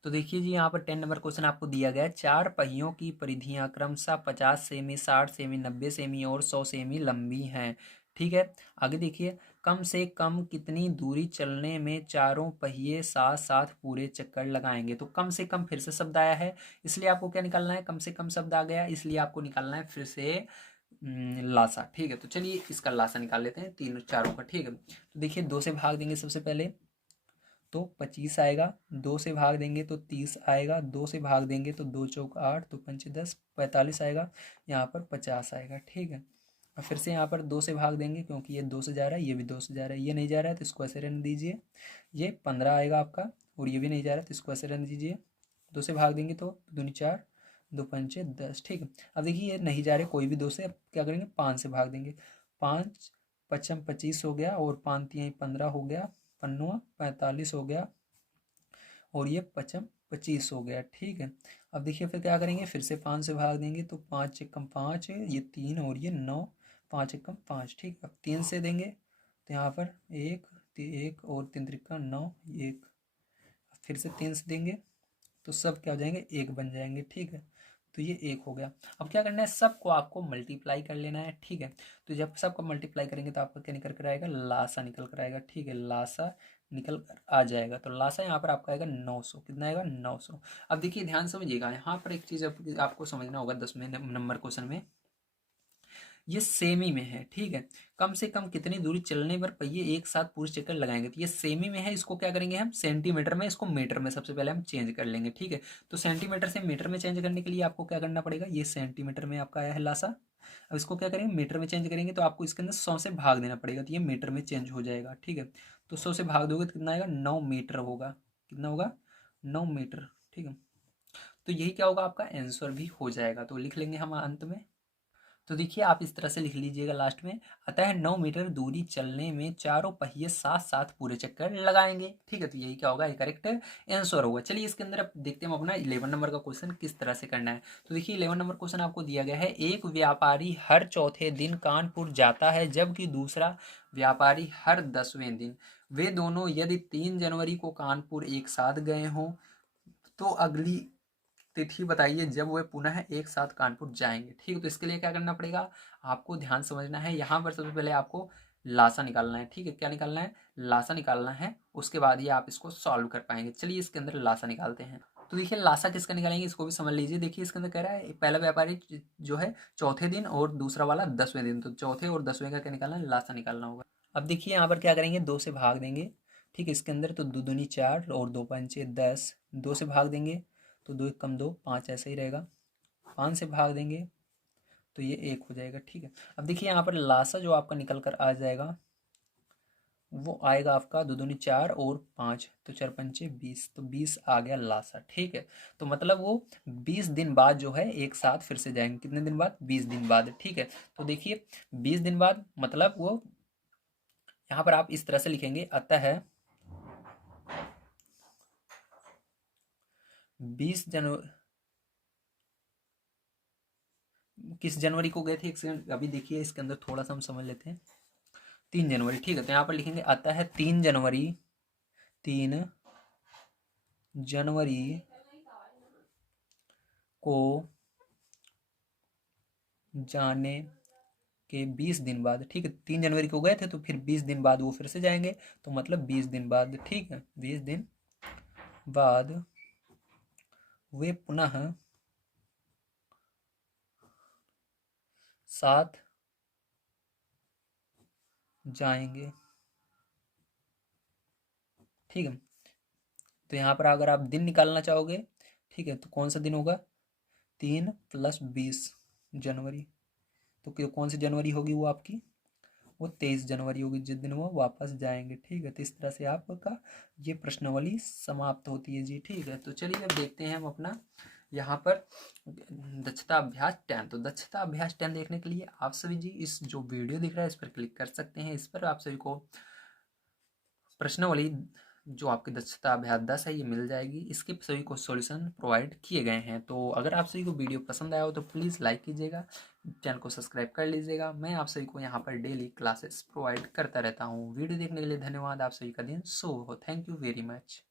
तो देखिए जी यहाँ पर 10 नंबर क्वेश्चन आपको दिया गया है। 4 पहियों की परिधियां क्रमशः 50 सेमी, 60 सेमी, 90 सेमी और 100 सेमी लंबी हैं, ठीक है। आगे देखिए, कम से कम कितनी दूरी चलने में चारों पहिए साथ साथ पूरे चक्कर लगाएंगे। तो कम से कम फिर से शब्द आया है, इसलिए आपको क्या निकालना है, कम से कम शब्द आ गया इसलिए आपको निकालना है फिर से लासा, ठीक है। तो चलिए इसका लासा निकाल लेते हैं तीनों चारों का, ठीक है। तो देखिए 2 से भाग देंगे सबसे पहले तो 25 आएगा, 2 से भाग देंगे तो 30 आएगा, 2 से भाग देंगे तो 2 चौक 8, 2 पंचे 10, 45 आएगा, यहाँ पर 50 आएगा, ठीक है। और फिर से यहाँ पर 2 से भाग देंगे क्योंकि ये 2 से जा रहा है, ये भी 2 से जा रहा है, ये नहीं जा रहा है तो इसको ऐसे रहने दीजिए। ये 15 आएगा आपका, और ये भी नहीं जा रहा है तो इसको ऐसे रहने दीजिए। 2 से भाग देंगे तो दूनी 4, 2 पंचे 10, ठीक है। अब देखिए ये नहीं जा रहे कोई भी 2 से, अब क्या करेंगे 5 से भाग देंगे। 5 पचम 25 हो गया, और 5 तिहाई 15 हो गया, पन्नुआ 45 हो गया, और ये पचम 25 हो गया, ठीक है। अब देखिए फिर क्या करेंगे, फिर से 5 से भाग देंगे तो 5 एकम 5, ये 3 और ये 9, 5 एकम 5, ठीक है। अब 3 से देंगे तो यहाँ पर 1, 1 और 3 त्रिका 9, 1। फिर से 3 से देंगे तो सब क्या हो जाएंगे, 1 बन जाएंगे, ठीक है। तो ये 1 हो गया। अब क्या करना है, सबको आपको मल्टीप्लाई कर लेना है, ठीक है। तो जब सबको मल्टीप्लाई करेंगे तो आपका क्या निकल कर आएगा, लासा निकल कर आएगा, ठीक है। लासा निकल कर आ जाएगा, तो लासा यहाँ पर आपका आएगा 900। कितना आएगा, 900। अब देखिए ध्यान समझिएगा, यहाँ पर एक चीज़ आपको समझना होगा 10वें नंबर क्वेश्चन में, ये सेमी में है, ठीक है। कम से कम कितनी दूरी चलने पर पहिए एक साथ पूरे चक्कर लगाएंगे, तो ये सेमी में है, इसको क्या करेंगे हम सेंटीमीटर में, इसको मीटर में सबसे पहले हम चेंज कर लेंगे, ठीक है। तो सेंटीमीटर से मीटर में चेंज करने के लिए आपको क्या करना पड़ेगा, ये सेंटीमीटर में आपका आया है लासा। अब इसको क्या करेंगे, मीटर में चेंज करेंगे तो आपको इसके अंदर 100 से भाग देना पड़ेगा, तो ये मीटर में चेंज हो जाएगा, ठीक है। तो 100 से भाग दोगे तो कितना आएगा, 9 मीटर होगा। कितना होगा, 9 मीटर, ठीक है। तो यही क्या होगा, आपका आंसर भी हो जाएगा, तो लिख लेंगे हम अंत में। तो देखिए आप इस तरह से लिख लीजिएगा लास्ट में, अतः 9 मीटर दूरी चलने में चारों पहिए साथ साथ पूरे चक्कर लगाएंगे, ठीक है। तो यही क्या होगा, ये करेक्ट आंसर होगा। चलिए इसके अंदर अब देखते हैं हम अपना 11 नंबर का क्वेश्चन किस तरह से करना है। तो देखिए 11 नंबर क्वेश्चन आपको दिया गया है, एक व्यापारी हर चौथे दिन कानपुर जाता है जबकि दूसरा व्यापारी हर 10वें दिन। वे दोनों यदि 3 जनवरी को कानपुर एक साथ गए हों तो अगली तिथि बताइए जब वे पुनः एक साथ कानपुर जाएंगे, ठीक है। तो इसके लिए क्या करना पड़ेगा, आपको ध्यान समझना है। यहाँ पर सबसे पहले आपको लासा निकालना है, ठीक है। क्या निकालना है, लासा निकालना है, उसके बाद ही आप इसको सॉल्व कर पाएंगे। चलिए इसके अंदर लासा निकालते हैं। तो देखिए लासा किसका निकालेंगे इसको भी समझ लीजिए। देखिए इसके अंदर कह रहा है पहला व्यापारी जो है चौथे दिन और दूसरा वाला 10वें दिन, तो चौथे और 10वें का क्या निकालना है, लासा निकालना होगा। अब देखिए यहाँ पर क्या करेंगे, 2 से भाग देंगे, ठीक है। इसके अंदर तो 2 दूनी 4 और 2 पंचे 10, 2 से भाग देंगे तो 2 एक कम 2, 5 ऐसे ही रहेगा। 5 से भाग देंगे तो ये 1 हो जाएगा, ठीक है। अब देखिए यहाँ पर लासा जो आपका निकल कर आ जाएगा वो आएगा आपका 2 दूनी 4 और 5, तो 4 पंचे 20, तो 20 आ गया लासा, ठीक है। तो मतलब वो 20 दिन बाद जो है एक साथ फिर से जाएंगे। कितने दिन बाद, 20 दिन बाद, ठीक है। तो देखिए 20 दिन बाद मतलब वो यहाँ पर आप इस तरह से लिखेंगे, अतः 20 जनवरी, किस जनवरी को गए थे, एक सेकंड अभी देखिए इसके अंदर थोड़ा सा हम समझ लेते हैं। 3 जनवरी, ठीक है। तो यहाँ पर लिखेंगे अतः 3 जनवरी, 3 जनवरी को जाने के 20 दिन बाद, ठीक है। 3 जनवरी को गए थे तो फिर 20 दिन बाद वो फिर से जाएंगे, तो मतलब 20 दिन बाद, ठीक है। 20 दिन बाद वे पुनः साथ जाएंगे, ठीक है। तो यहाँ पर अगर आप दिन निकालना चाहोगे, ठीक है, तो कौन सा दिन होगा, 3 + 20 जनवरी, तो कौन सी जनवरी होगी वो आपकी, वो 23 जनवरी होगी जिस दिन वो वापस जाएंगे, ठीक है। तो इस तरह से आपका ये प्रश्नावली समाप्त होती है जी, ठीक है। तो चलिए अब देखते हैं हम अपना यहाँ पर दक्षता अभ्यास 10। तो दक्षता अभ्यास 10 देखने के लिए आप सभी जी इस जो वीडियो दिख रहा है इस पर क्लिक कर सकते हैं। इस पर आप सभी को प्रश्नावली जो आपकी दक्षता अभ्यास 10 है ये मिल जाएगी। इसके सभी को सॉल्यूशन प्रोवाइड किए गए हैं। तो अगर आप सभी को वीडियो पसंद आया हो तो प्लीज़ लाइक कीजिएगा, चैनल को सब्सक्राइब कर लीजिएगा। मैं आप सभी को यहाँ पर डेली क्लासेस प्रोवाइड करता रहता हूँ। वीडियो देखने के लिए धन्यवाद। आप सभी का दिन शुभ हो। Thank you very much.